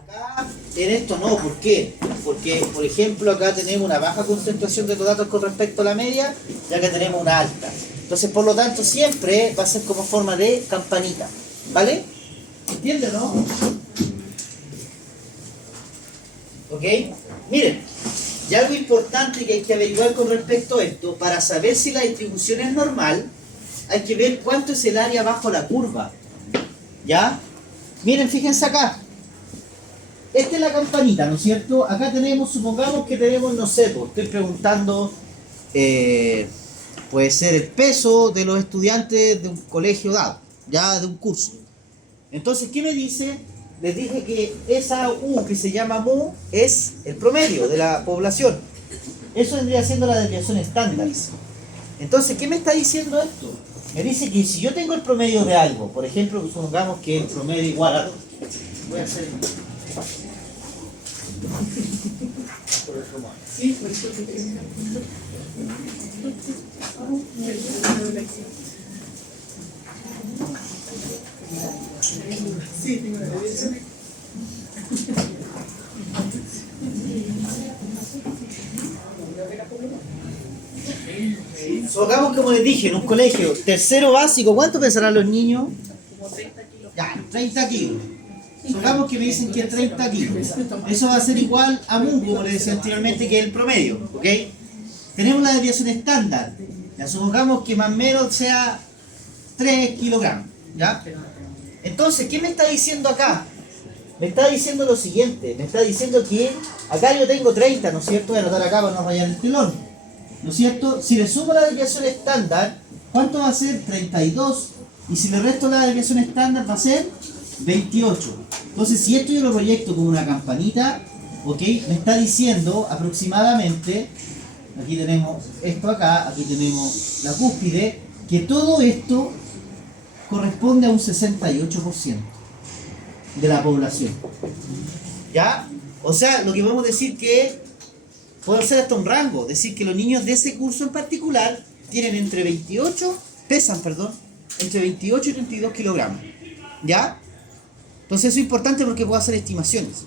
Acá en esto no, ¿por qué? Porque, por ejemplo, acá tenemos una baja concentración de los datos con respecto a la media, y acá tenemos una alta. Entonces, por lo tanto, siempre va a ser como forma de campanita. ¿Vale? ¿Entienden, no? ¿Ok? Miren, y algo importante que hay que averiguar con respecto a esto, para saber si la distribución es normal, hay que ver cuánto es el área bajo la curva. ¿Ya? Miren, fíjense acá. Esta es la campanita, ¿no es cierto? Acá tenemos, supongamos que tenemos, no sé, pues, estoy preguntando, puede ser el peso de los estudiantes de un colegio dado, ya de un curso. Entonces, ¿qué me dice? Les dije que esa U que se llama mu es el promedio de la población. Eso vendría siendo la desviación estándar. Entonces, ¿qué me está diciendo esto? Me dice que si yo tengo el promedio de algo, por ejemplo, supongamos que el promedio igual a 2, voy a hacer... ¿Sí? Sí, tengo la derecha. Supongamos, como les dije, en un colegio tercero básico, ¿cuánto pesarán los niños? Como 30 kilos. Ya, 30 kilos. Supongamos que me dicen que es 30 kilos. Eso va a ser igual a mu, como les decía anteriormente, que es el promedio. ¿Ok? Tenemos la desviación estándar. Ya, supongamos que más o menos sea 3 kilogramos. ¿Ya? Entonces, ¿qué me está diciendo acá? Me está diciendo lo siguiente. Me está diciendo que acá yo tengo 30, ¿no es cierto? Voy a anotar acá para no rayar el telón. ¿No es cierto? Si le sumo la desviación estándar, ¿cuánto va a ser? 32. Y si le resto la desviación estándar, va a ser 28. Entonces, si esto yo lo proyecto como una campanita, ¿ok? Me está diciendo aproximadamente, aquí tenemos esto acá, aquí tenemos la cúspide, que todo esto corresponde a un 68% de la población. ¿Ya? O sea, lo que podemos decir que puede ser hasta un rango, decir que los niños de ese curso en particular tienen pesan entre 28 y 32 kilogramos. ¿Ya? Entonces eso es importante porque puedo hacer estimaciones.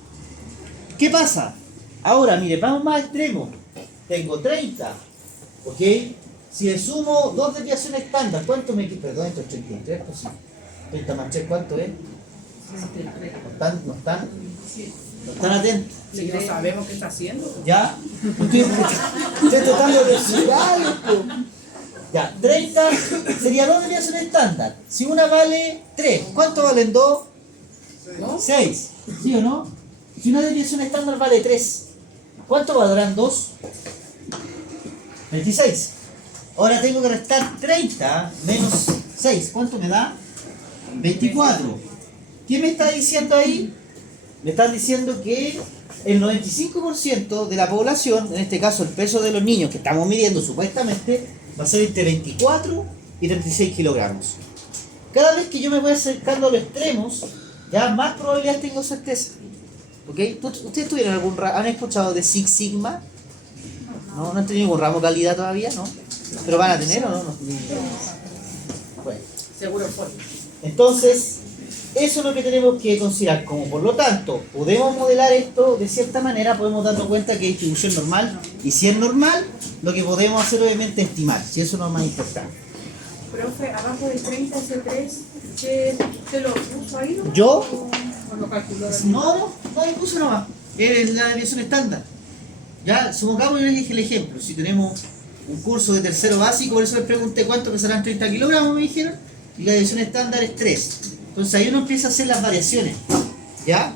¿Qué pasa? Ahora, mire, vamos más extremo. Tengo 30, ¿ok? Si le sumo 2 desviaciones estándar, ¿cuánto me queda? Perdón, esto es 33, pues sí. 30 más 3, ¿cuánto es? ¿No están atentos? Si no sabemos qué está haciendo. ¿Ya? Estoy tratando de explicar esto. Ya, 30 sería 2 desviaciones estándar. Si una vale 3, ¿cuánto valen 2? 6, ¿sí o no? Si una desviación estándar vale 3, ¿cuánto valdrán 2? 26. Ahora tengo que restar 30 menos 6. ¿Cuánto me da? 24. ¿Qué me está diciendo ahí? Me están diciendo que el 95% de la población, en este caso el peso de los niños que estamos midiendo supuestamente, va a ser entre 24 y 36 kilogramos. Cada vez que yo me voy acercando a los extremos, ya más probabilidades tengo certeza. ¿Ok? ¿Ustedes tuvieron han escuchado de Six Sigma? ¿No han tenido ningún ramo de calidad todavía? ¿No? ¿Pero van a tener o no? Bueno. Seguro fue. Entonces, eso es lo que tenemos que considerar. Como por lo tanto, podemos modelar esto de cierta manera, podemos darnos cuenta que es distribución normal. Y si es normal, lo que podemos hacer obviamente es estimar, si eso no es más importante. Profe, abajo del 30 ese 3, ¿te lo puso ahí nomás? ¿Yo? ¿O lo calculó? No, me puse nomás. Es la desviación estándar. Ya, supongamos que les dije el ejemplo. Si tenemos un curso de tercero básico, por eso les pregunté cuánto pesarán 30 kilogramos, me dijeron, y la desviación estándar es 3. Entonces ahí uno empieza a hacer las variaciones. ¿Ya?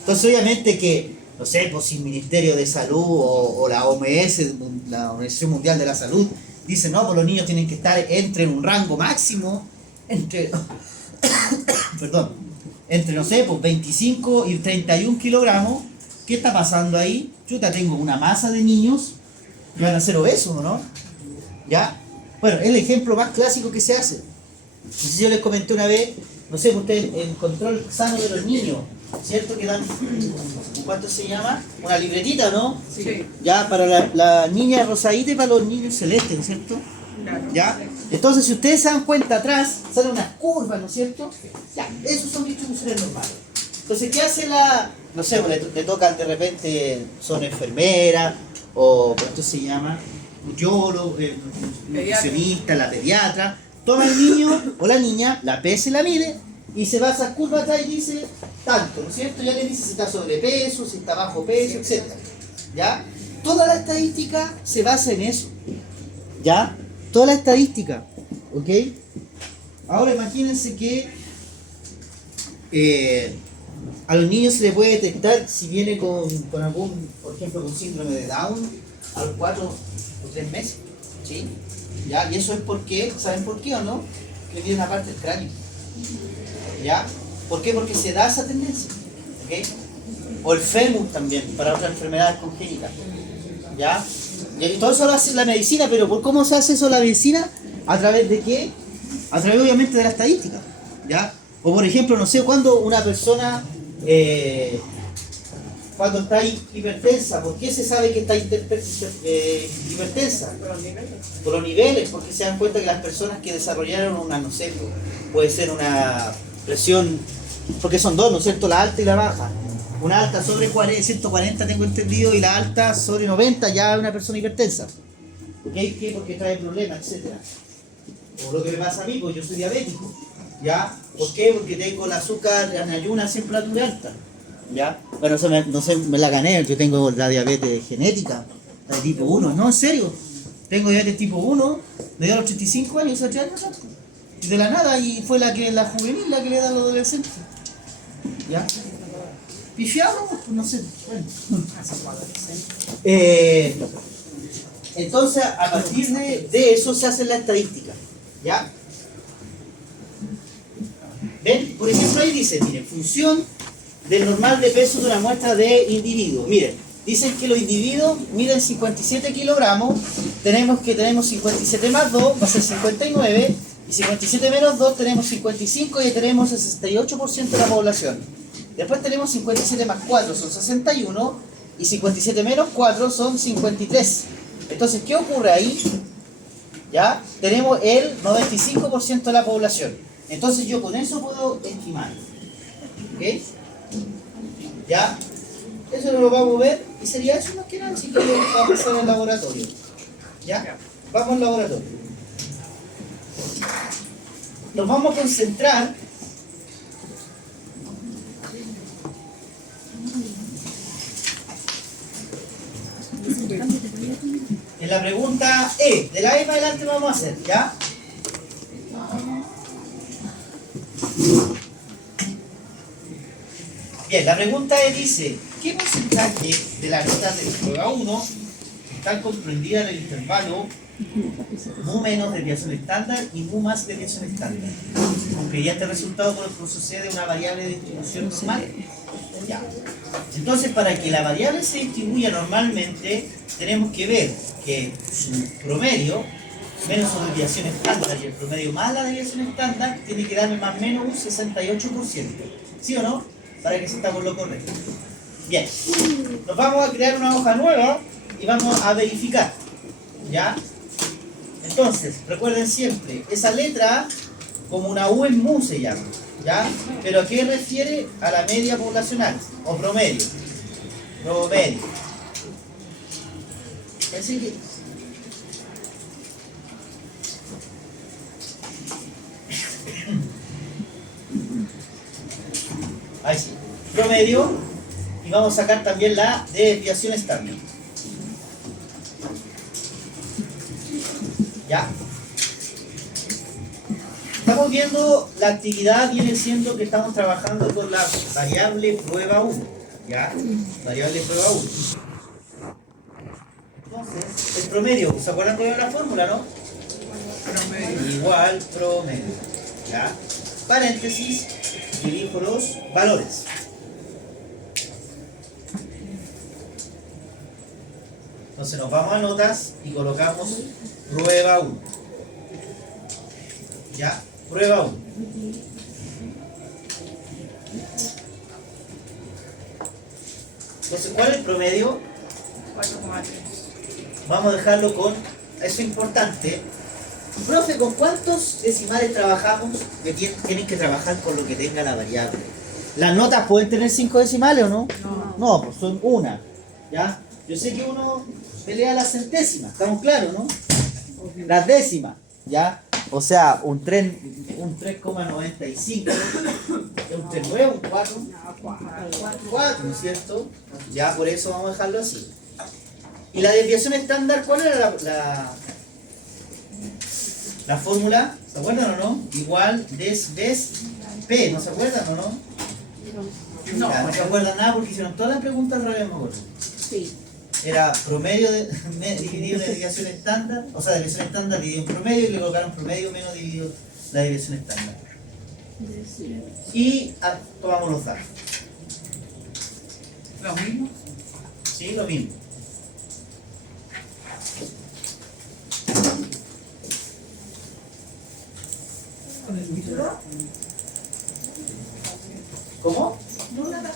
Entonces obviamente que, no sé, pues si el Ministerio de Salud o la OMS, la Organización Mundial de la Salud, dice, no, pues los niños tienen que estar entre un rango máximo, entre, entre, no sé, pues 25 y 31 kilogramos. ¿Qué está pasando ahí? Chuta, tengo una masa de niños que van a ser obesos, ¿no? ¿Ya? Bueno, es el ejemplo más clásico que se hace. Entonces yo les comenté una vez, no sé, ustedes, el control sano de los niños, ¿cierto? Que dan, ¿cuánto se llama? Una libretita, ¿no? Sí. Ya, para la niña rosadita y para los niños celestes, ¿cierto? Claro. ¿Ya? Entonces, si ustedes se dan cuenta atrás, salen unas curvas, ¿no es cierto? Ya, esos son distribuciones normales. Entonces, ¿qué hace no sé, le tocan de repente, son enfermeras, o esto se llama, yo, nutricionista, la pediatra, toma el niño o la niña, la pesa y la mide, y se va a esa curva atrás y dice tanto, ¿no es cierto? Ya le dice si está sobrepeso, si está bajo peso, etc. ¿Ya? Toda la estadística se basa en eso. ¿Ya? Toda la estadística. ¿Ok? Ahora imagínense que a los niños se les puede detectar si viene con algún, por ejemplo, con síndrome de Down a los 4 o 3 meses. ¿Sí? ¿Ya? Y eso es porque, ¿saben por qué o no? Que viene una parte del cráneo. ¿Ya? ¿Por qué? Porque se da esa tendencia. ¿Ok? O el fémur también, para otras enfermedades congénitas. ¿Ya? Y todo eso lo hace la medicina, pero ¿por cómo se hace eso la medicina? ¿A través de qué? A través obviamente de la estadística. ¿Ya? O por ejemplo, no sé, cuando una persona cuando está hipertensa, ¿por qué se sabe que está hipertensa? Por los niveles, porque se dan cuenta que las personas que desarrollaron una, no sé, puede ser una presión, porque son dos, ¿no es cierto? La alta y la baja. Una alta sobre 140 tengo entendido, y la alta sobre 90 ya es una persona hipertensa. ¿Por qué? Porque trae problemas, etc. O lo que me pasa a mí, pues yo soy diabético. ¿Ya? ¿Por qué? Porque tengo el azúcar en ayunas siempre muy alta. ¿Ya? Bueno, eso no sé, me la gané, yo tengo la diabetes genética, la de tipo 1, no, en serio. Tengo diabetes tipo 1, me dio a los 35 años, hace 3 años. Y de la nada, y fue la juvenil la que le da a los adolescentes. ¿Ya? ¿Pifiado? Pues no sé. Bueno. Entonces, a partir de eso se hace la estadística. ¿Ya? ¿Ven? Por ejemplo, ahí dice, miren, función del normal de peso de una muestra de individuos. Miren, dicen que los individuos miden 57 kilogramos, tenemos 57 más 2, va a ser 59, y 57 menos 2 tenemos 55, y tenemos el 68% de la población. Después tenemos 57 más 4 son 61, y 57 menos 4 son 53. Entonces, ¿qué ocurre ahí? ¿Ya? Tenemos el 95% de la población. Entonces yo con eso puedo estimar. ¿Ok? ¿Ya? Eso no lo vamos a ver y sería eso más que nada, así que vamos a pasar al laboratorio. ¿Ya? Vamos al laboratorio. Nos vamos a concentrar en la pregunta E. De la E para adelante vamos a hacer, ¿ya? Bien, la pregunta E dice, ¿qué porcentaje de las notas de prueba 1 están comprendidas en el intervalo mu menos desviación estándar y mu más desviación estándar? Aunque ya este resultado procede de una variable de distribución normal. Ya. Entonces, para que la variable se distribuya normalmente, tenemos que ver que su promedio menos su desviación estándar y el promedio más la desviación estándar tiene que darme más o menos un 68%. ¿Sí o no? Para que estamos lo correcto. Bien. Nos vamos a crear una hoja nueva y vamos a verificar. ¿Ya? Entonces, recuerden siempre, esa letra como una U en mu se llama. ¿Ya? ¿Pero a qué refiere? A la media poblacional o promedio. Promedio. Así que ahí sí. Promedio. Y vamos a sacar también la desviación estándar. ¿Ya? Estamos viendo, la actividad viene siendo que estamos trabajando con la variable prueba 1. ¿Ya? Variable prueba 1. Entonces, el promedio, ¿se acuerdan de la fórmula, no? Promedio. Igual promedio. ¿Ya? Paréntesis, dirijo los valores. Entonces nos vamos a notas y colocamos prueba 1. ¿Ya? Prueba 1. Entonces, ¿cuál es el promedio? 4,3. Vamos a dejarlo con, eso es importante. Profe, ¿con cuántos decimales trabajamos? Que tienen que trabajar con lo que tenga la variable. ¿Las notas pueden tener 5 decimales o no? No. No, pues son una. ¿Ya? Yo sé que uno pelea las centésimas, estamos claros, ¿no? Las décimas, ¿ya? O sea, un 3,95 es un 3 nuevo, un 4. 4, ¿no es cierto? Ya, por eso vamos a dejarlo así. ¿Y la desviación estándar, cuál era la fórmula? ¿Se acuerdan o no? Igual des P, ¿no se acuerdan o no? No. Ya, no se acuerdan nada porque hicieron todas las preguntas al revés, me acuerdo. Sí. Era promedio dividido la desviación estándar, o sea, desviación estándar dividido en promedio y le colocaron promedio menos dividido la desviación estándar. Y tomamos los datos. ¿Lo mismo? Sí, lo mismo. ¿Con el título? ¿Cómo? No, nada.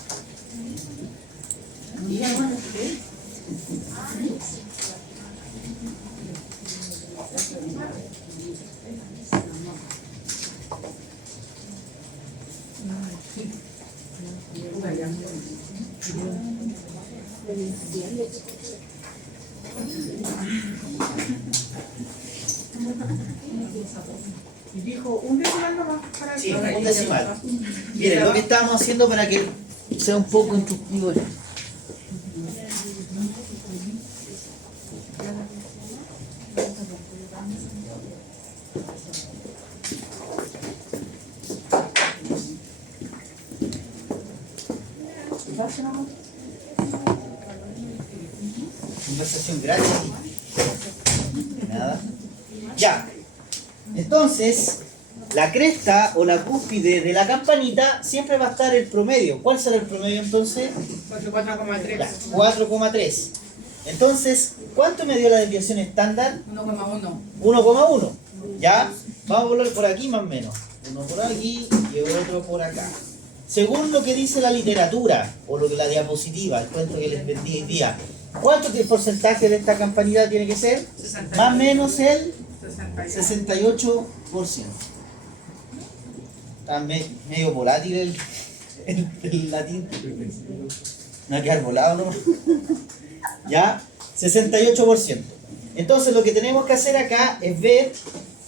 Y dijo un decimal nomás para Sí, un decimal. Miren, lo que estamos haciendo para que sea un poco instructivo. Conversación gratis. Nada. Ya. Entonces, la cresta o la cúspide de la campanita siempre va a estar el promedio. ¿Cuál será el promedio entonces? 4,3. Ya, 4,3. Entonces, ¿cuánto me dio la desviación estándar? 1,1. 1,1. ¿Ya? Vamos a volver por aquí más o menos. Uno por aquí y otro por acá. Según lo que dice la literatura, o lo que la diapositiva, el cuento que les vendí hoy día, ¿cuánto porcentaje de esta campanita tiene que ser? 68. Más o menos el 68. 68%. Está medio volátil el latín. No va a quedar volado, ¿no? ¿Ya? 68%. Entonces lo que tenemos que hacer acá es ver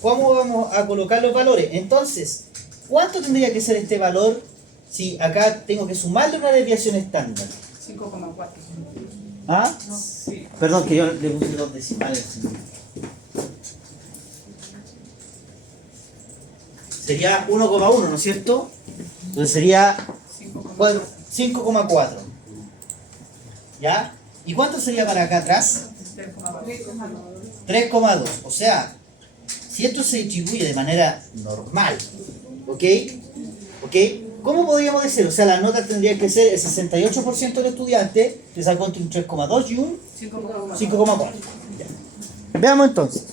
cómo vamos a colocar los valores. Entonces, ¿cuánto tendría que ser este valor si acá tengo que sumarle una desviación estándar? 5,4. ¿Ah? Sí. Perdón, que yo le puse dos decimales. Sería 1,1, ¿no es cierto? Entonces sería 5,4. ¿Ya? ¿Y cuánto sería para acá atrás? 3,2. O sea, si esto se distribuye de manera normal, ¿ok? ¿Ok? ¿Cómo podríamos decir? O sea, las notas tendrían que ser el 68% del estudiante te sacó entre un 3,2 y un 5,4. Veamos entonces.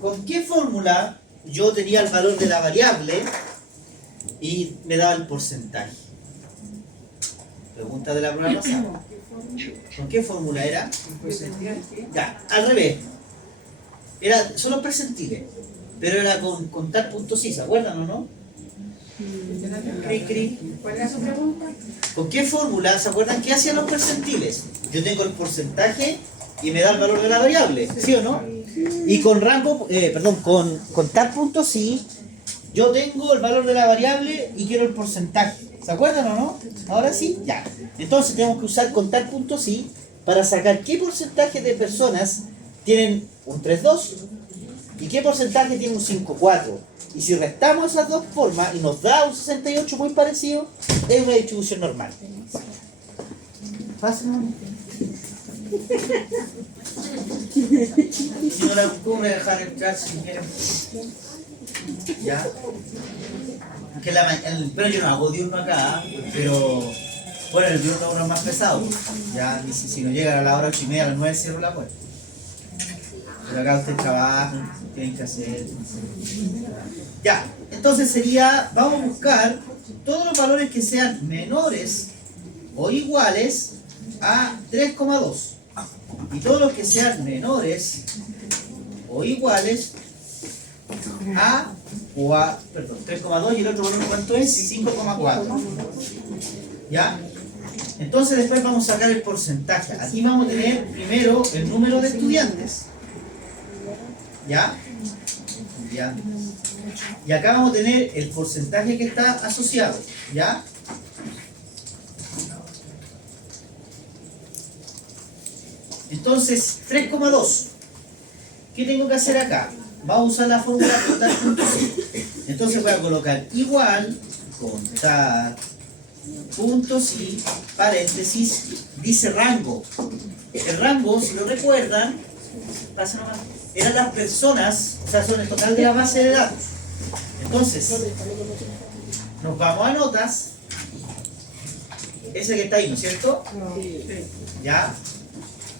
¿Con qué fórmula yo tenía el valor de la variable y me daba el porcentaje? Pregunta de la prueba pasada. ¿Con qué fórmula era? Ya, al revés. Son los percentiles, pero era con tal punto sí, ¿se acuerdan o no? ¿Cuál era su pregunta? ¿Con qué fórmula? ¿Se acuerdan qué hacían los percentiles? Yo tengo el porcentaje y me da el valor de la variable, ¿sí o no? Y con rango, con tal punto sí, yo tengo el valor de la variable y quiero el porcentaje. ¿Se acuerdan o no? Ahora sí, ya. Entonces tenemos que usar con tal punto sí para sacar qué porcentaje de personas tienen un 3,2 y qué porcentaje tiene un 5,4. Y si restamos esas dos formas y nos da un 68 muy parecido, es una distribución normal. Fácil, ¿no? Si no la costumbre dejar entrar si quieren. Ya. Pero yo no hago diurno acá, pero bueno, el diurno uno es más pesado. Ya, y si no llegan a la hora 8:30, a las 9 cierro la puerta. Pero acá ustedes trabajan, tienen que hacer. Ya, entonces sería, vamos a buscar todos los valores que sean menores o iguales a 3,2 y todos los que sean menores o iguales a perdón, 3,2 y el otro valor ¿cuánto es? 5,4. ¿Ya? Entonces después vamos a sacar el porcentaje. Aquí vamos a tener primero el número de estudiantes. ¿Ya? ¿Ya? Y acá vamos a tener el porcentaje que está asociado. ¿Ya? Entonces, 3,2. ¿Qué tengo que hacer acá? Vamos a usar la fórmula contar puntos. Entonces voy a colocar igual, contar puntos y paréntesis, dice rango. El rango, si lo recuerdan, eran las personas, o sea, son el total de la base de datos. Entonces, nos vamos a notas. Ese que está ahí, ¿no es cierto? ¿Ya?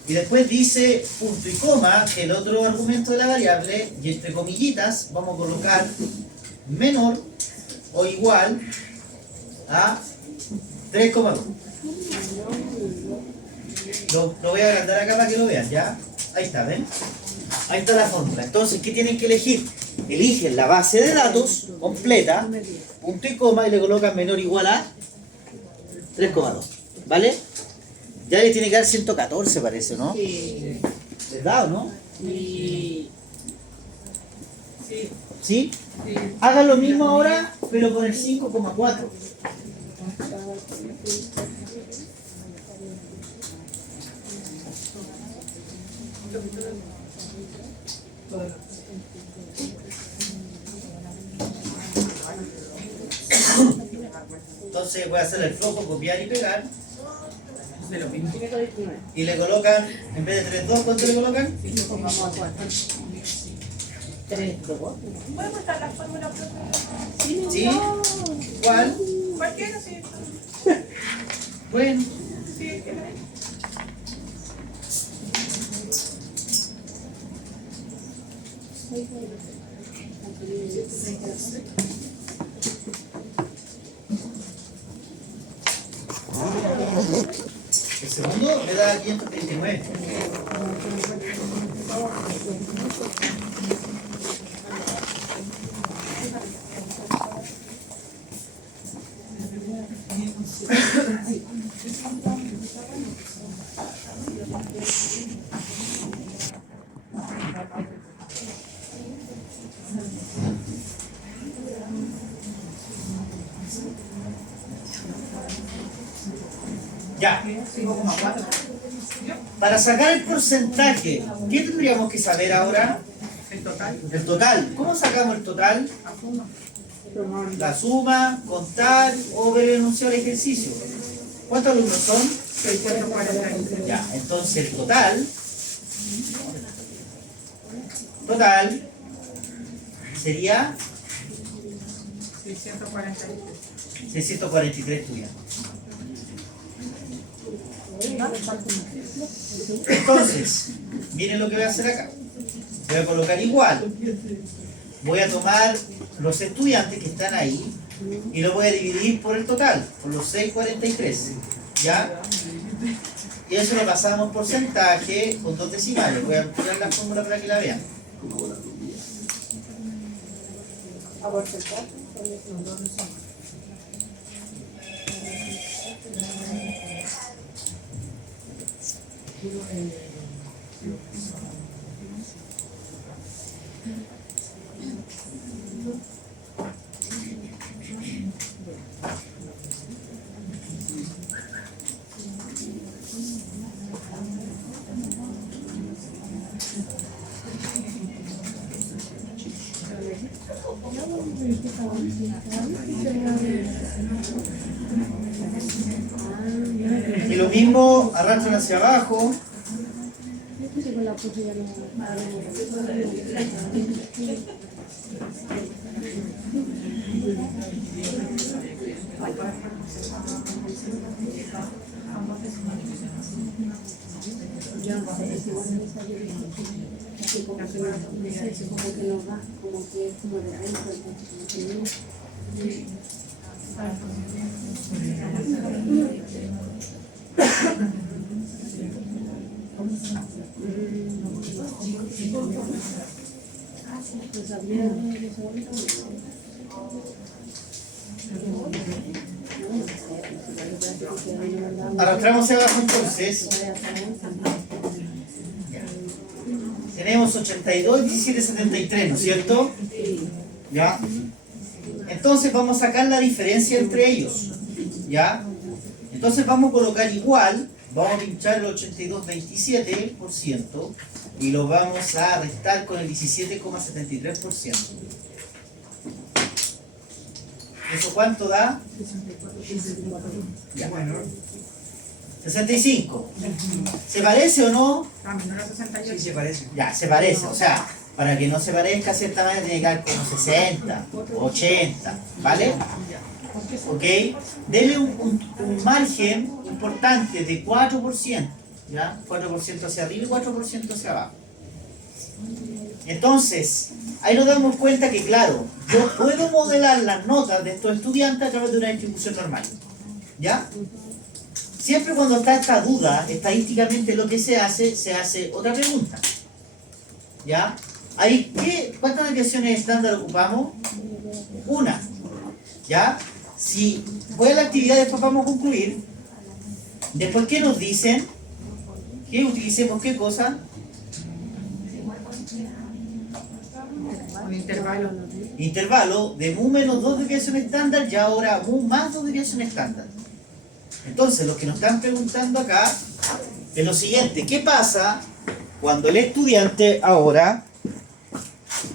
Y después dice punto y coma, que es el otro argumento de la variable, y entre comillitas vamos a colocar menor o igual a 3,2. Lo voy a agrandar acá para que lo vean, ¿ya? Ahí está, ¿ven? Ahí está la fórmula. Entonces, ¿qué tienen que elegir? Eligen la base de datos completa, punto y coma, y le colocan menor o igual a 3,2. ¿Vale? Ya le tiene que dar 114, parece, ¿no? Sí. ¿Les da o no? Sí. ¿Sí? Hagan lo mismo ahora, pero con el 5,4. Entonces voy a hacer el flojo, copiar y pegar. Y le colocan, en vez de 3,2, ¿cuánto le colocan? 3,2. ¿Puede mostrar la fórmula, profe? ¿Sí? ¿Cuál? Cualquiera, sí. Bueno. Sí, es que la- El segundo me da 539. Ya. Para sacar el porcentaje, ¿qué tendríamos que saber ahora? El total. El total. ¿Cómo sacamos el total? La suma, contar o ver el enunciado del ejercicio. ¿Cuántos alumnos son? 643. Ya, entonces el total sería 643. 643 estudiantes. Entonces, miren lo que voy a hacer acá. Voy a colocar igual. Voy a tomar los estudiantes que están ahí y lo voy a dividir por el total, por los 643. ¿Ya? Y eso lo pasamos en porcentaje con 2 decimales. Voy a ampliar la fórmula para que la vean. Y lo mismo, arrastran hacia abajo. Arrastramos hacia abajo entonces. Ya. Tenemos 82, 17, 73, ¿no es cierto? ¿Ya? Entonces vamos a sacar la diferencia entre ellos. ¿Ya? Entonces vamos a colocar igual, vamos a pinchar el 82,27% y lo vamos a restar con el 17,73%. ¿Eso cuánto da? Ya. 65. ¿Se parece o no? Ah, menor a 68. Sí, se parece. Ya, se parece. O sea, para que no se parezca, cierta manera tiene que dar como 60, 80, ¿vale? ¿Ok? Dele un margen importante de 4%, ¿ya? 4% hacia arriba y 4% hacia abajo. Entonces, ahí nos damos cuenta que, claro, yo puedo modelar las notas de estos estudiantes a través de una distribución normal, ¿ya? Siempre cuando está esta duda, estadísticamente lo que se hace otra pregunta, ¿ya? Ahí, ¿cuántas desviaciones estándar ocupamos? Una, ¿ya? Si voy a la actividad, después vamos a concluir. Después, ¿qué nos dicen? Que utilicemos ¿qué cosa? Un intervalo. Intervalo de mu menos 2 desviaciones estándar y ahora mu más 2 desviaciones estándar. Entonces, lo que nos están preguntando acá es lo siguiente: ¿qué pasa cuando el estudiante ahora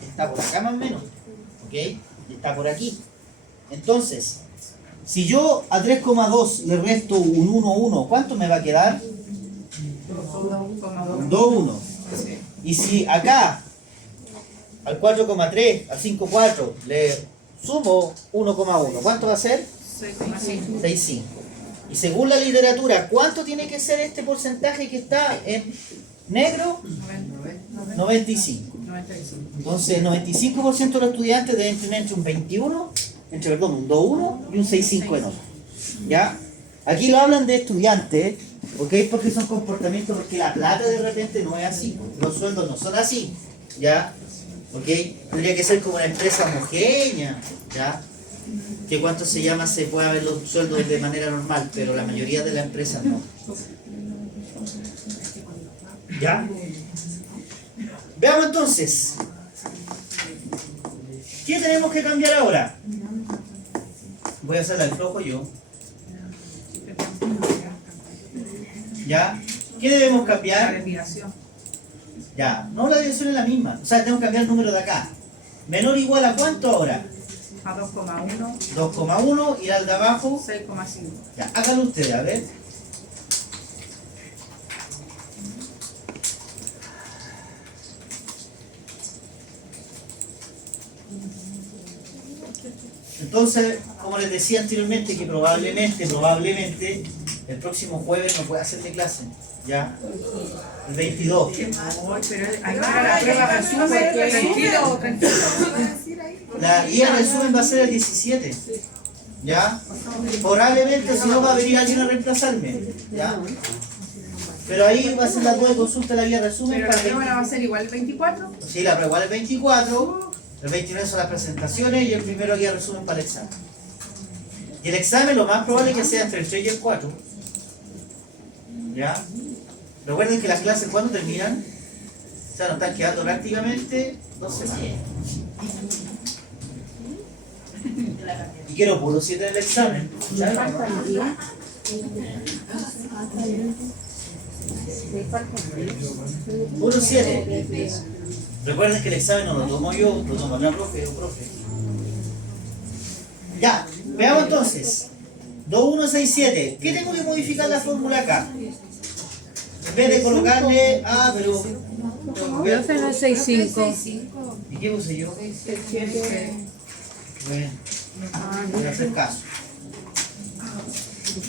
está por acá más o menos? ¿Ok? Y está por aquí. Entonces, si yo a 3,2 le resto un 1,1, ¿cuánto me va a quedar? Un 2,1. Y si acá al 4,3, al 5,4 le sumo 1,1, ¿cuánto va a ser? 6,5. 6,5. Y según la literatura, ¿cuánto tiene que ser este porcentaje que está en negro? 95. 95. Entonces, el 95% de los estudiantes deben tener entre un 21, un 2,1 y un 6,5 en otro. ¿Ya? Aquí lo hablan de estudiantes, ¿ok? Porque son comportamientos, porque la plata de repente no es así, los sueldos no son así, ¿ya? ¿Ok? Tendría que ser como una empresa homogénea, ¿ya? Que cuánto se llama, se puede ver los sueldos de manera normal, pero la mayoría de las empresas no. ¿Ya? Veamos entonces. ¿Qué tenemos que cambiar ahora? Voy a hacerla al flojo yo. ¿Ya? ¿Qué debemos La cambiar? desviación. Ya, no, la dirección es la misma. O sea, tenemos que cambiar el número de acá. Menor o igual a cuánto ahora? A 2,1. 2,1 y al de abajo. 6,5. Ya, háganlo ustedes, a ver. Entonces, como les decía anteriormente, que probablemente, el próximo jueves no pueda hacerle clase. ¿Ya? El 22. Ay, pero ahí va la prueba resumen. Tranquilo, tranquilo. La guía resumen va a ser el 17. ¿Ya? Probablemente si no va a venir alguien a reemplazarme. ¿Ya? Pero ahí va a ser la duda de consulta de la guía resumen. Pero la para que- prueba va a ser igual el 24. Sí, la prueba es el 24, el 29 son las presentaciones y el primero guía resumen para el examen. Y el examen lo más probable es que sea entre el 3 y el 4. ¿Ya? Recuerden que las clases ¿cuándo terminan? O sea, nos están quedando prácticamente 2 semanas. Y quiero puro 7 del examen. ¿Ya? Puro 7. Recuerden que el examen no lo tomo yo, lo tomo la profe o profe. Ya, veamos entonces. 2167. ¿Qué tengo que modificar la fórmula acá? En vez de colocarle. Ah, pero. Profe, no es 6,5. ¿Y qué puse yo? Bueno, voy a hacer caso.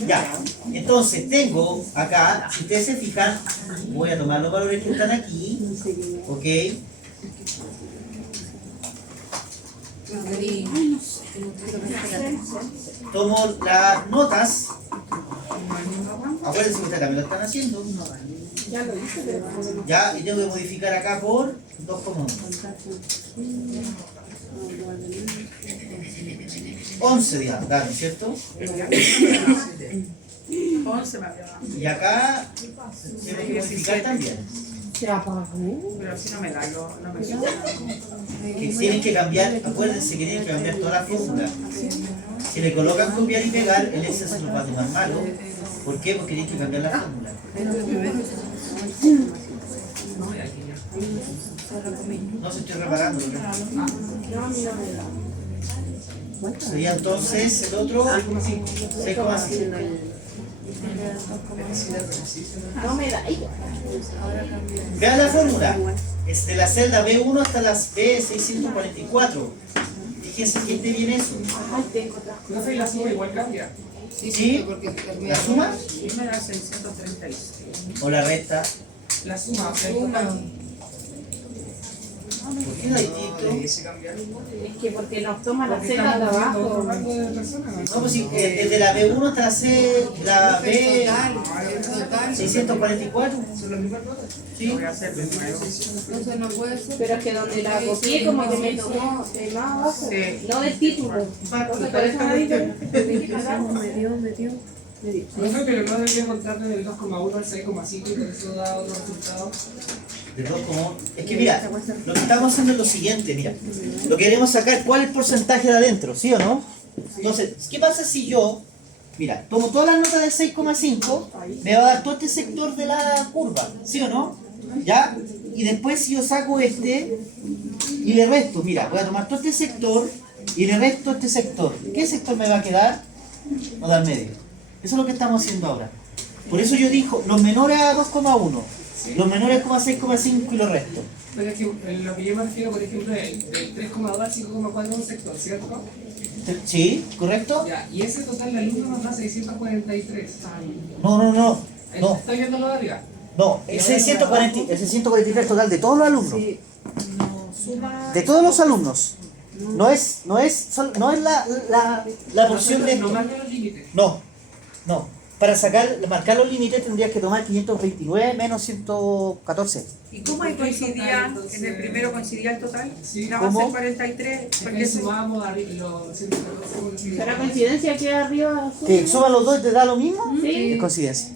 Ya, entonces tengo acá, si ustedes se fijan, voy a tomar los valores que están aquí, ¿ok? Tomo las notas, acuérdense que ustedes también lo están haciendo, ya, y tengo que modificar acá por 2,1. 11 digamos, claro, ¿cierto? 11 me había dado. Y acá tiene que modificar también. Se apagó. Pero así no me da, no me da. Que tienen que cambiar, acuérdense que tienen que cambiar toda la fórmula. Si le colocan copiar y pegar, el Excel se lo va a tomar malo. ¿Por qué? Porque tienen que cambiar la fórmula. No se estoy reparando. Sería entonces el otro 6,5. No me da. Vean la fórmula. Es de la celda B1 hasta las B644. Fíjense que esté bien eso. Profe, la suma igual cambia. ¿Sí? ¿La suma Y me da 636. o la resta? La suma, o sea, el total. ¿Por qué no hay distinto? Debiese cambiar. Es que porque nos toma la Porque celda de estamos viendo abajo. otro rango de personas, ¿no? No, pues sí, desde la B1 hasta la B644. Son las mismas notas. ¿Sí? Voy a hacer de nuevo. Entonces no puede ser. Pero es que donde la copié como que me tomó de más abajo. Sí. No del título. Entonces por eso me digo. Profe, pero no debería contarle del 2,1 al 6,5 y por eso da otro resultado. De 2,1. Es que mira, lo que estamos haciendo es lo siguiente, mira. Lo que queremos sacar, ¿cuál es el porcentaje de adentro? ¿Sí o no? Entonces, ¿qué pasa si yo, mira, tomo todas las notas del 6,5, me va a dar todo este sector de la curva? ¿Sí o no? ¿Ya? Y después si yo saco este y le resto, mira, voy a tomar todo este sector y le resto este sector. ¿Qué sector me va a quedar? No da al medio. Eso es lo que estamos haciendo ahora. Por eso yo digo, los menores a 2,1, los menores a 6,5 y los restos. Pero es que en lo que yo me refiero, por ejemplo, del 3,2 al 5,4 es un sector, ¿cierto? ¿Sí? ¿Correcto? Ya, y ese total de alumnos nos da 643. No. ¿Estás viendo lo de arriba? No, el 643 total de todos los alumnos. De todos los alumnos. No es la porción de No esto. marca los límites. No. Para marcar los límites tendrías que tomar 529 menos 114. ¿Y cómo ahí coincidía? En el primero coincidía el total. Sí. La base ¿Cómo? 43. Es Porque que ese- sumamos los 114. ¿Será coincidencia que arriba azul? ¿Que suban los dos y te da lo mismo? Sí. Es coincidencia.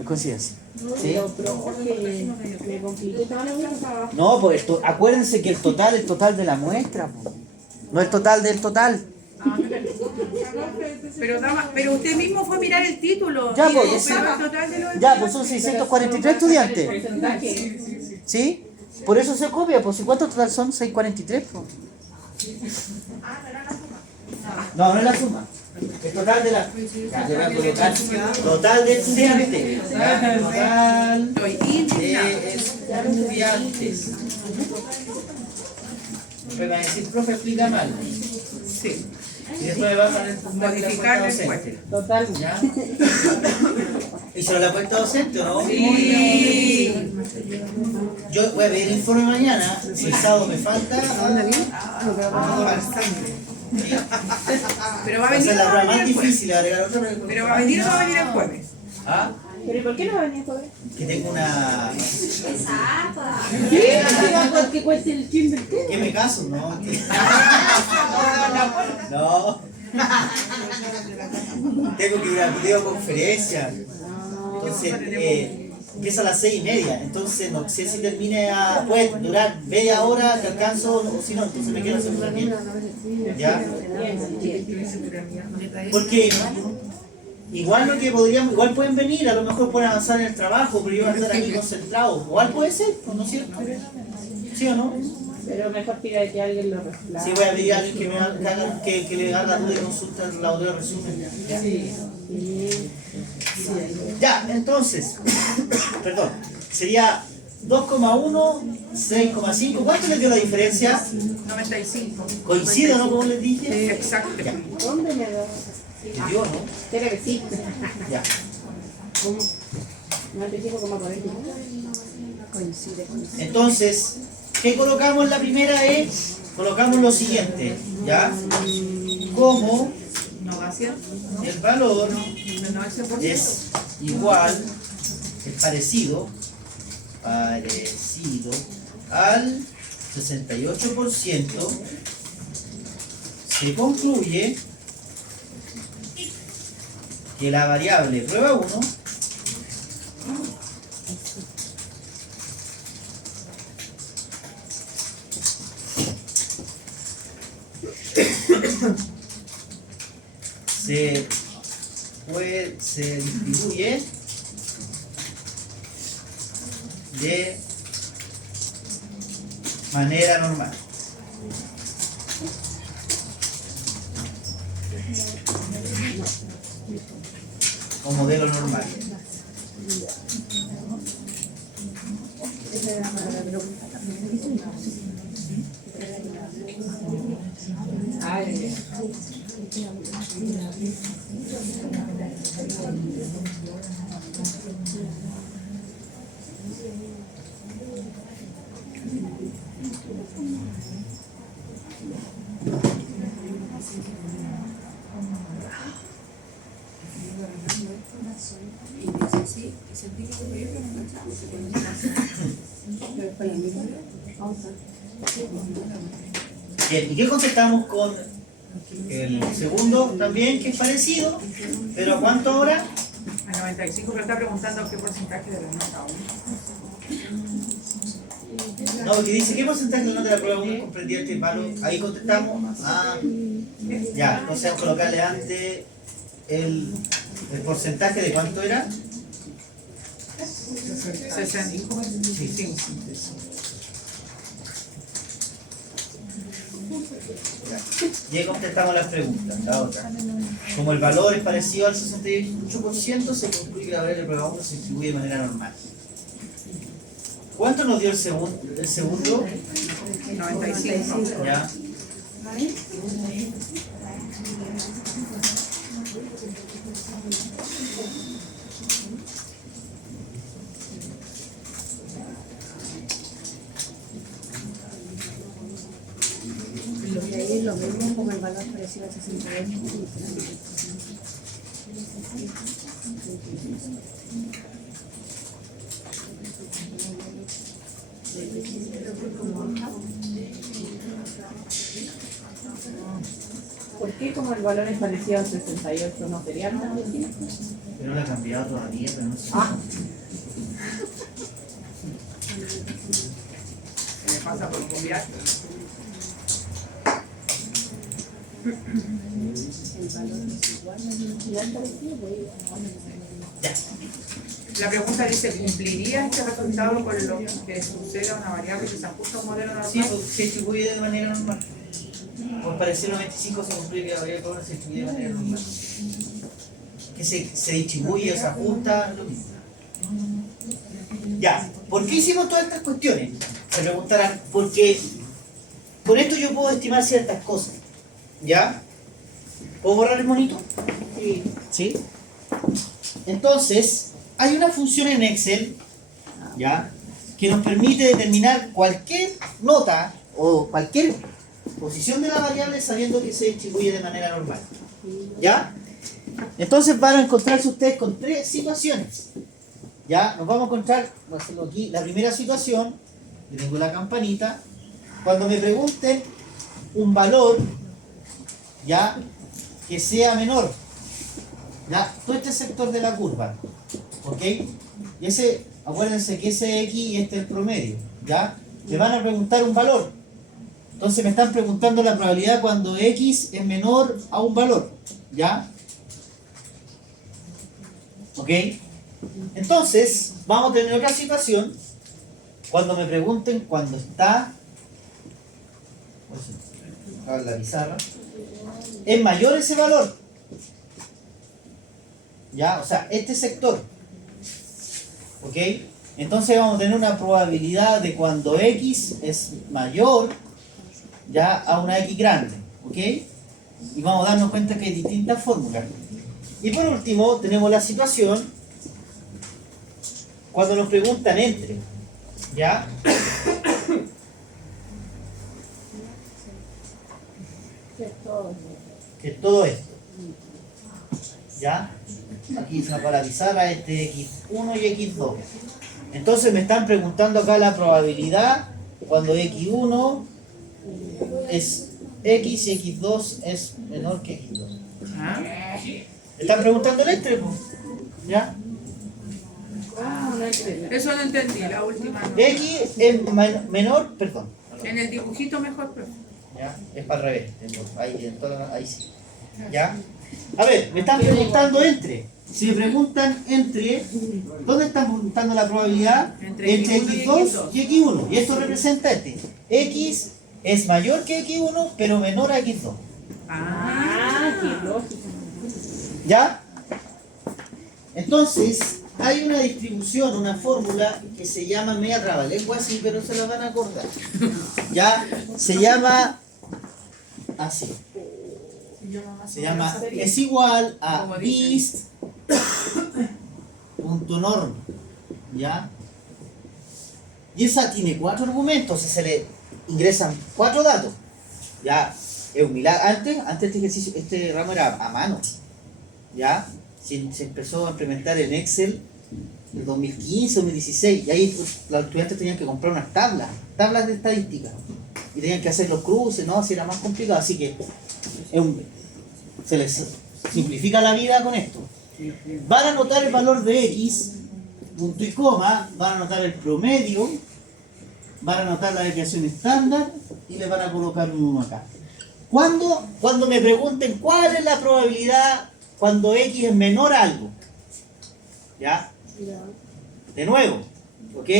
Es coincidencia. ¿Sí? Me compliqué toda la vida. No, pues acuérdense que el total de la muestra, po. No el total del total. Pero usted mismo fue a mirar el título. Ya, y pues, dijo, sí. pero el total de los Ya, pues son 643 estudiantes. Porcentaje. ¿Sí? Por eso se copia, pues. ¿Y cuántos total son? 643, pues. No es la suma. El total de la... Ya, te voy a colocar. Total de estudiantes. Ya, total Estoy indignado. de estudiantes. Me va a decir, profe, explica mal. Sí. Y después me bajan el Modificar la después. docente. Total. ¿Ya? ¿Hicieron la cuenta docente o no? Sí. Yo voy a pedir el informe mañana. Si el sábado me falta, Pero va a va a venir ser o la va a prueba más venir el jueves. difícil, agregar otra. Pero va a venir o va a venir el jueves. ¿Ah? ¿Pero y por qué no va a venir joven? Que tengo una... ¿Qué? ¿Porque cueste el chin del qué? ¿Qué me caso? No. No. Tengo que ir a videoconferencia. Entonces, empieza a las 6:30. Entonces, no sé si termine a... Puede durar media hora, que alcanzo, o si no, entonces me quiero hacer también. ¿Ya? Porque... Igual lo que podríamos, igual pueden venir, a lo mejor pueden avanzar en el trabajo, pero yo voy a estar aquí concentrado. Igual puede ser, ¿no es cierto? ¿Sí o no? Pero mejor pida que alguien lo reemplace. Sí, voy a pedir a alguien que, que le haga duda y consulta el audio de resumen. Ya, entonces, perdón, sería 2,1, 6,5. ¿Cuánto les dio la diferencia? 95. ¿Coincido, no? Como les dije. Exacto. Ya, ¿Dónde me da? ¿les dio o no? Creo que sí. Ya. 95,40. Entonces, ¿qué colocamos en la primera? Colocamos lo siguiente, ¿ya? Como Innovación. el valor No es 100%. es igual, es parecido al 68% se concluye que la variable prueba 1 se distribuye de manera normal. O modelo normal. Bien, ¿y qué contestamos con el segundo también, que es parecido? ¿Pero a cuánto ahora? A 95, pero está preguntando qué porcentaje de la nota 1. No, porque dice, ¿qué porcentaje de la nota de la prueba 1 comprendía este palo? Ahí contestamos, ya, entonces vamos a colocarle antes el porcentaje de cuánto era. 65. Y ahí contestamos las preguntas, la otra. Como el valor es parecido al 68%, se concluye que la variable de prueba 1 se distribuye de manera normal. ¿Cuánto nos dio el segundo? 95. Ya. Y ahí lo mismo como el valor parecido al 68. ¿Por qué como el valor es parecido al 68 no sería el mismo? Pero no la he cambiado todavía, pero no sé. Me pasa por copiar. La pregunta dice, ¿cumpliría este resultado con lo que suceda una variable que se ajusta a un modelo normal? Sí, porque se distribuye de manera normal. Por parecer los 25 se concluye que la variable prueba 1 se distribuye de manera normal. Que se distribuye o se ajusta, lo mismo. Ya, ¿por qué hicimos todas estas cuestiones? Se preguntarán, porque con esto yo puedo estimar ciertas cosas. ¿Ya? ¿Puedo borrar el monito? Sí. Entonces, hay una función en Excel, ¿ya?, que nos permite determinar cualquier nota o cualquier posición de la variable sabiendo que se distribuye de manera normal. ¿Ya? Entonces van a encontrarse ustedes con tres situaciones. ¿Ya? Nos vamos a encontrar, voy a hacerlo aquí, la primera situación, que tengo la campanita, cuando me pregunten un valor, ¿ya?, que sea menor, ¿ya?, todo este sector de la curva, ¿ok? Y ese, acuérdense que ese X y este es el promedio, ¿ya? Me van a preguntar un valor. Entonces me están preguntando la probabilidad cuando X es menor a un valor, ¿ya? ¿Ok? Entonces, vamos a tener otra situación cuando me pregunten cuando está la pizarra, es mayor ese valor, ¿ya? O sea, este sector, ¿ok? Entonces vamos a tener una probabilidad de cuando X es mayor, ya, a una X grande, ¿ok? Y vamos a darnos cuenta que hay distintas fórmulas. Y por último, tenemos la situación cuando nos preguntan entre, ¿ya? Que es todo esto, ¿ya? Aquí se para la pizarra, este X1 y X2. Entonces me están preguntando acá la probabilidad cuando x1 es x y x2 es menor que x2. ¿Ah? ¿Están preguntando el entre? Po? ¿Ya? Eso no entendí, la última. No. X es menor, perdón. En el dibujito mejor, profe. ¿Ya? Es para el revés. Ahí sí. ¿Ya? A ver, me están preguntando entre. Si me preguntan entre, ¿dónde están preguntando la probabilidad? Entre Entre X1 x2 y x1. Y esto representa este. X es mayor que x1, pero menor a x2. Ah, qué lógico. ¿Ya? Entonces, hay una distribución, una fórmula que se llama media trabalengua, sí, pero se la van a acordar. ¿Ya? Se llama así. Se llama, es igual a dist punto norm. ¿Ya? Y esa tiene 4 argumentos, se le ingresan 4 datos. Ya, es un milagro. Antes este ejercicio, este ramo era a mano. ¿Ya? Se empezó a implementar en Excel en 2015, 2016, y ahí los estudiantes tenían que comprar unas tablas de estadística, y tenían que hacer los cruces, ¿no? Así era más complicado, así que se les simplifica la vida con esto. Van a anotar el valor de X, punto y coma, van a anotar el promedio, van a anotar la desviación estándar, y le van a colocar un 1 acá. Cuando me pregunten cuál es la probabilidad cuando X es menor a algo, ¿ya? De nuevo, ¿ok?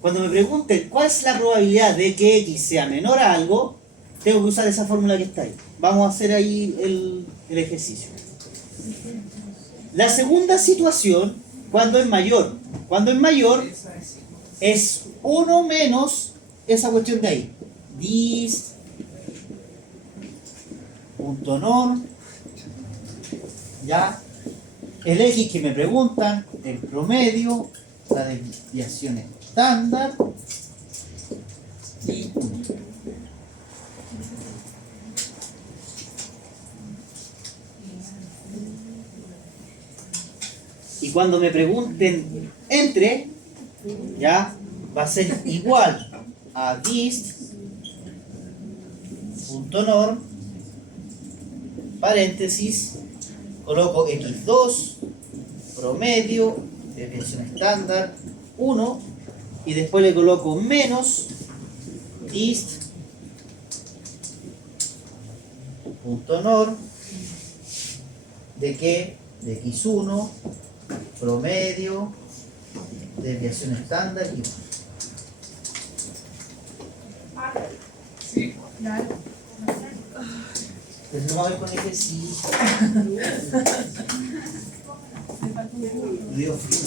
Cuando me pregunten cuál es la probabilidad de que X sea menor a algo, tengo que usar esa fórmula que está ahí. Vamos a hacer ahí el ejercicio. La segunda situación, cuando es mayor. Cuando es mayor, es 1 menos esa cuestión de ahí. Dist punto norm. ¿Ya? El X que me preguntan, el promedio, la desviación estándar y 1. Y cuando me pregunten entre, ya va a ser igual a dist punto norm, paréntesis, coloco x2, promedio, desviación estándar, 1, y después le coloco menos dist punto norm de qué, de x1, promedio, desviación estándar y 1. Sí. Pues no va a ver con ejercicio. Dios mío.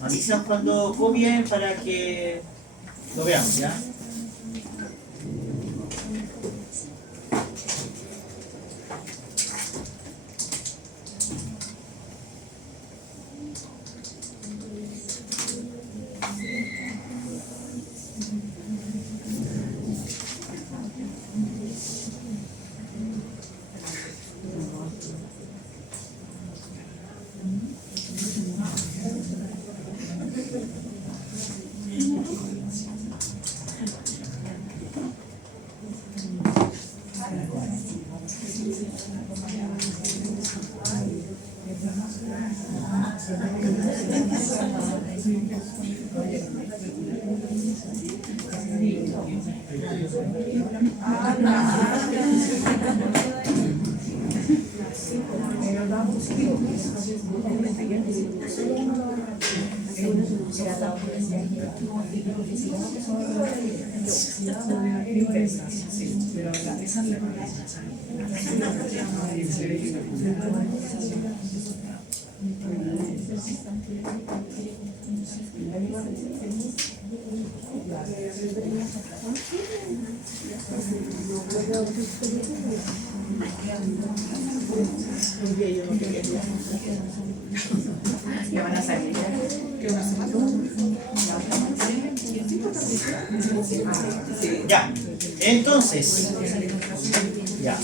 Avisan cuando copien para que lo veamos, ¿ya? Ya van a salir. que una semana. Ya, entonces, ya.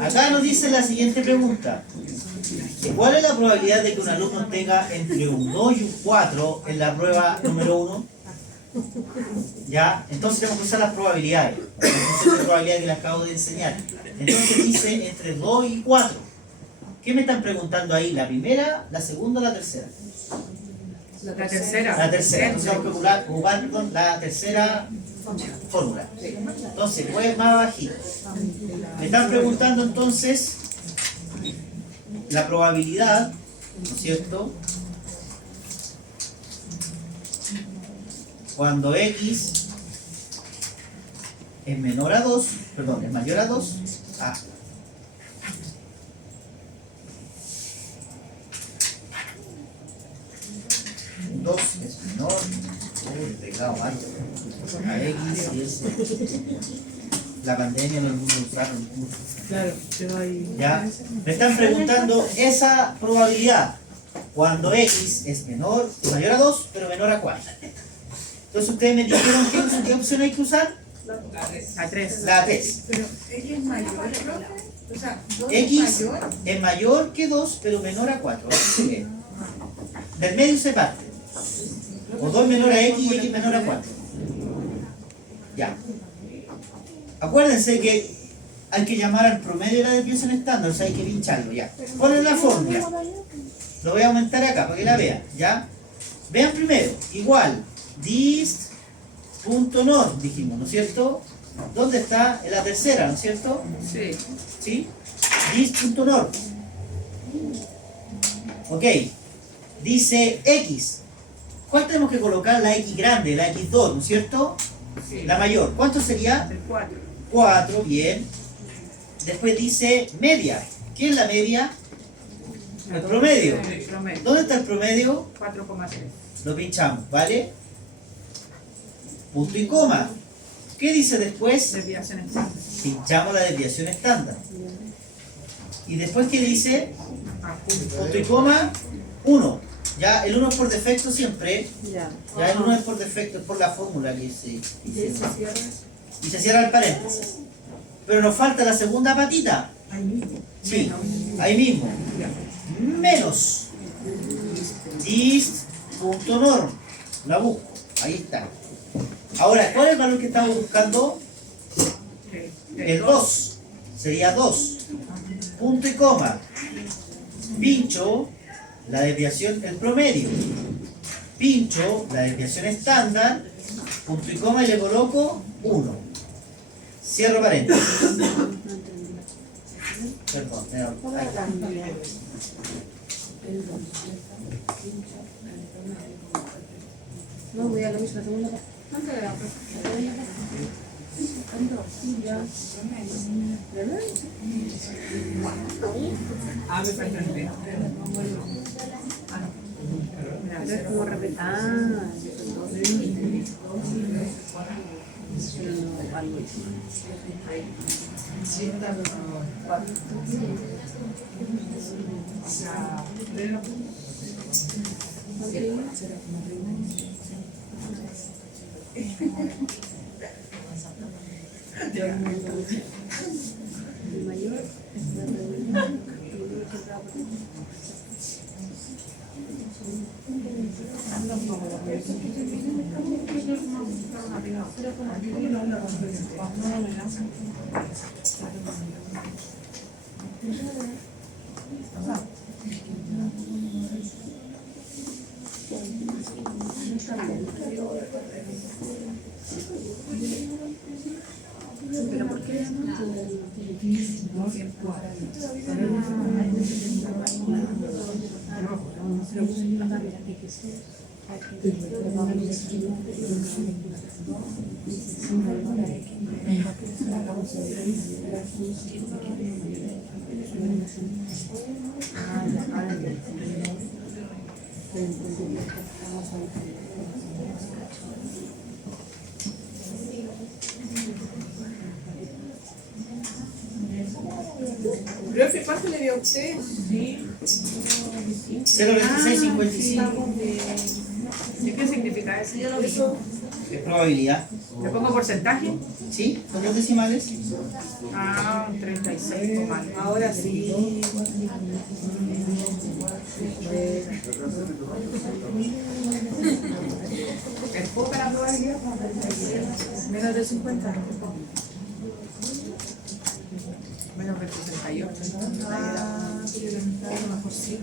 Acá nos dice la siguiente pregunta. ¿Cuál es la probabilidad de que un alumno tenga entre un 2 y un 4 en la prueba número 1? Ya, entonces tenemos que usar las probabilidades. Las probabilidades que les acabo de enseñar. Entonces dice entre 2 y 4. ¿Qué me están preguntando ahí? ¿La primera, la segunda o la tercera? La tercera. La tercera. Entonces vamos a ocupar con la tercera fórmula. Entonces, pues más bajito. Me están preguntando entonces la probabilidad, ¿no es cierto? Cuando x es menor a 2, perdón, es mayor a 2, a 2 es menor, pegado alto, a x y es la pandemia no es muy usado en el curso. Claro, pero hay... ¿Ya? Me están preguntando esa probabilidad cuando x es mayor a 2, pero menor a 4. Entonces ustedes me dijeron qué opción hay que usar. La 3. La 3. Pero X es mayor, profe. O sea, 2 X es mayor. es mayor que 2, pero menor a 4. Del medio se parte. O 2 menor a x y x menor a 4. Ya. Acuérdense que hay que llamar al promedio de la desviación estándar, o sea, hay que pincharlo, ya. ¿Cuál es la fórmula? Lo voy a aumentar acá para que la vean, ¿ya? Vean primero, igual, dist.norm, dijimos, ¿no es cierto? ¿Dónde está? En la tercera, ¿no es cierto? Sí. ¿Sí? Dist.norm. Ok. Dice x. ¿Cuál tenemos que colocar? La x grande, la x2, ¿no es cierto? Sí. La mayor. ¿Cuánto sería? El 4. 4, bien. Después dice media. ¿Qué es la media? El promedio. El promedio. ¿Dónde está el promedio? 4,3. Lo pinchamos, ¿vale? Punto y coma. ¿Qué dice después? Desviación estándar. Pinchamos la desviación estándar. Y después, ¿qué dice? Ah, Punto y coma, 1. Ya, el 1 es por defecto siempre. Ya. Ya, el 1 es por defecto, es por la fórmula que se ¿Y se cierra? y se cierra el paréntesis. Pero nos falta la segunda patita. Ahí mismo. Sí, ahí mismo. Menos. Dist.norm. La busco. Ahí está. Ahora, ¿cuál es el valor que estamos buscando? El 2. Sería 2. Punto y coma. Pincho la desviación, el promedio. Pincho la desviación estándar. Punto y coma y le coloco 1. Cierro paréntesis. Perdón, ahí está. No, voy a lo mismo, la segunda parte. ¿Verdad? Ah, me falta el B. Pero es como repetir. Ah, pero no, algo el mayor es la pregunta. ¿Pero por qué? Profe, ¿cuánto le dio a usted? Sí. 02655. ¿Y qué significa eso? Es probabilidad. ¿Le pongo porcentaje? ¿Sí? ¿Con 2 decimales? Ah, un 36 más. Ahora sí. ¿Es poca la probabilidad? Menos de 50. Menos de 68. Ah, a lo mejor sí.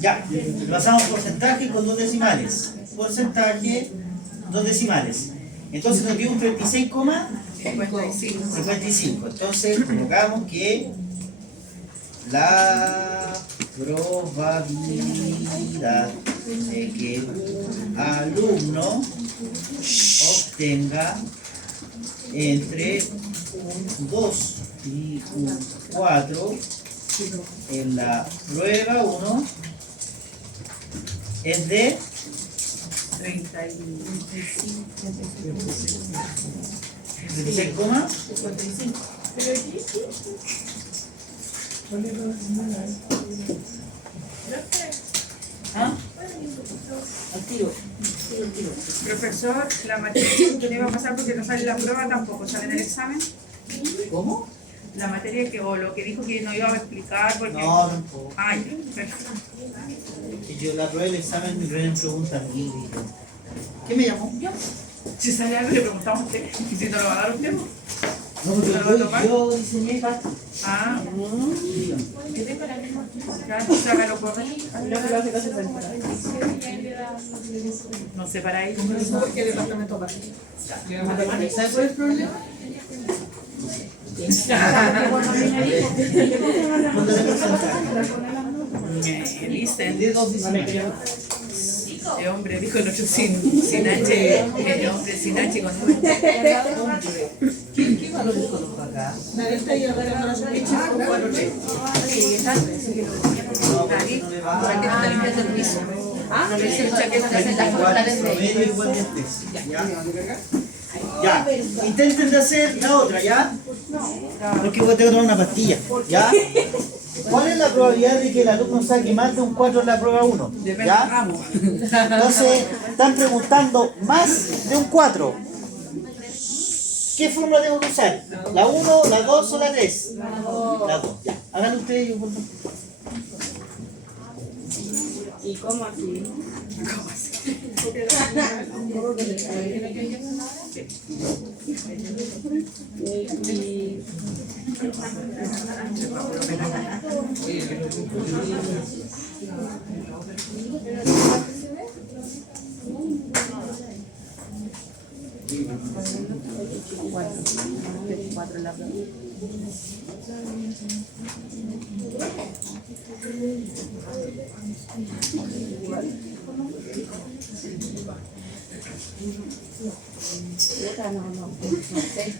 Ya, pasamos porcentaje con 2 decimales. Porcentaje, 2 decimales. Entonces nos dio un 55. 36,55. Entonces colocamos que la probabilidad de que un alumno obtenga entre un 2 y un 4 en la prueba 1 es de 36,55. ¿Ah? Al tiro. Profesor, la materia que no iba a pasar porque no sale en la prueba tampoco sale en el examen. ¿Cómo? La materia que, o lo que dijo que no iba a explicar porque. No, tampoco. Ay, perfecto. Que yo la prueba del examen me vienen preguntas libres. ¿Qué me llamó? Si sale algo le preguntamos a usted. Y si no lo va a dar usted. No, porque yo diseñé parte. Ah, claro, sácalo por ahí. No sé para ahí. ¿Qué departamento va? ¿Sabes cuál es el problema? ¿Cuándo le Dicen, de 2 decimales? el hombre dijo el otro sin H, el hombre sin H con V. ¿Qué valores coloco acá? No, porque no le va a dar. No le dice mucha que está en la Promedio igual de 3. Ya. Intenten de hacer la otra, ¿ya? Porque voy a tener que tomar una pastilla, ¿ya? ¿Cuál es la probabilidad de que el alumno saque más de un 4 en la prueba 1? ¿Ya? Entonces, están preguntando más de un 4. ¿Qué fórmula tengo que usar? ¿La 1, la 2 o la 3? La 2, ya. Háganlo ustedes, yo por favor. ¿Y cómo así? Cuatro en la prueba. No sé.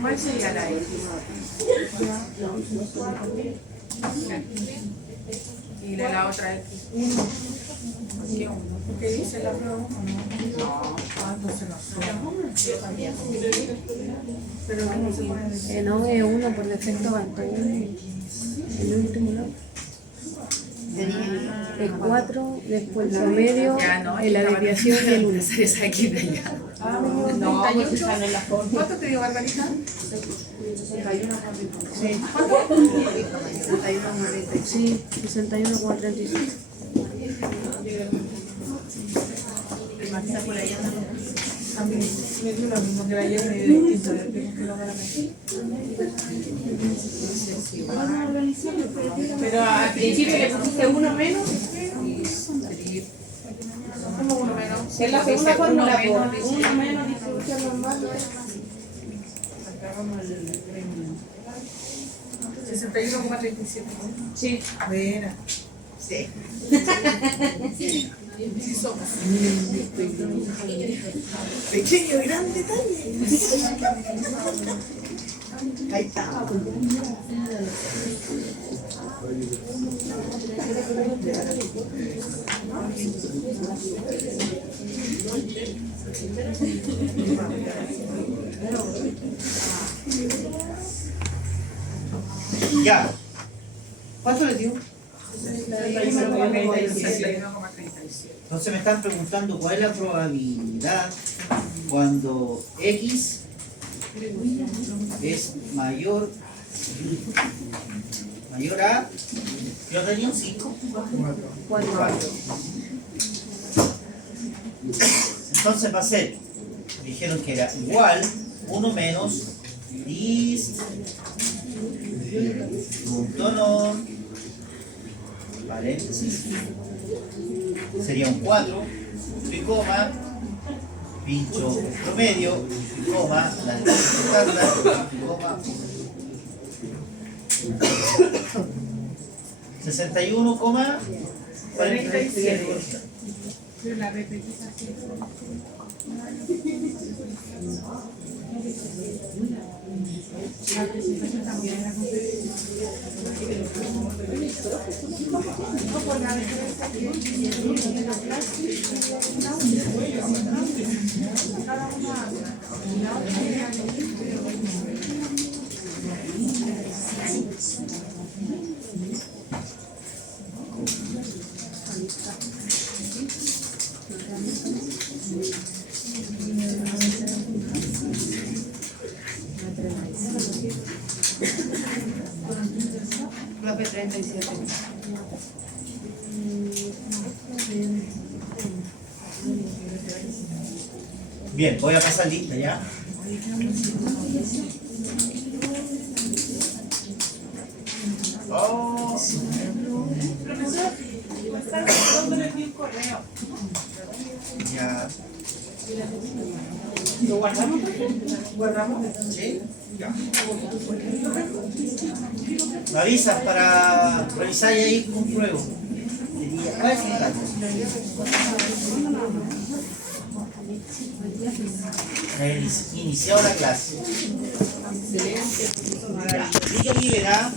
¿Cuál sería la X? Y la otra X. ¿Qué dice la prueba? No, entonces no sé. Pero ¿cómo se puede decir? No, es uno por defecto va en el último lado. el 4, después el promedio, Ya, no, la desviación y el 1. Esa aquí de allá. No, porque sale la forma. ¿Cuánto te dio, Barbarita? Sí. ¿Cuánto? Sí, 61,36. me dio lo mismo que ayer, me dio distinto. Pero al principio le pusiste uno menos. ¿Cómo uno menos? Es la segunda fórmula, menos, por uno menos distribución normal. 61,37. Sí. Buena. Sí. Sí somos. Pequeño, gran detalle. Ahí está. Ya. ¿Cuánto le dio? 61,37. Entonces me están preguntando cuál es la probabilidad cuando X es mayor a, yo tenía un 5. 4. Entonces va a ser, dijeron que era igual 1 menos dist punto non paréntesis sería un 4 y coma pincho promedio y coma la desviación estándar y coma 61,47. Profe, 37. Bien, voy a pasar lista ya. Oh. Profesor, me están mandando en el correo. Ya. ¿Lo guardamos? ¿Guardamos? ¿Sí? Ya. Me avisas para revisar y ahí compruebo. Iniciado la clase. Ya. Y que liberar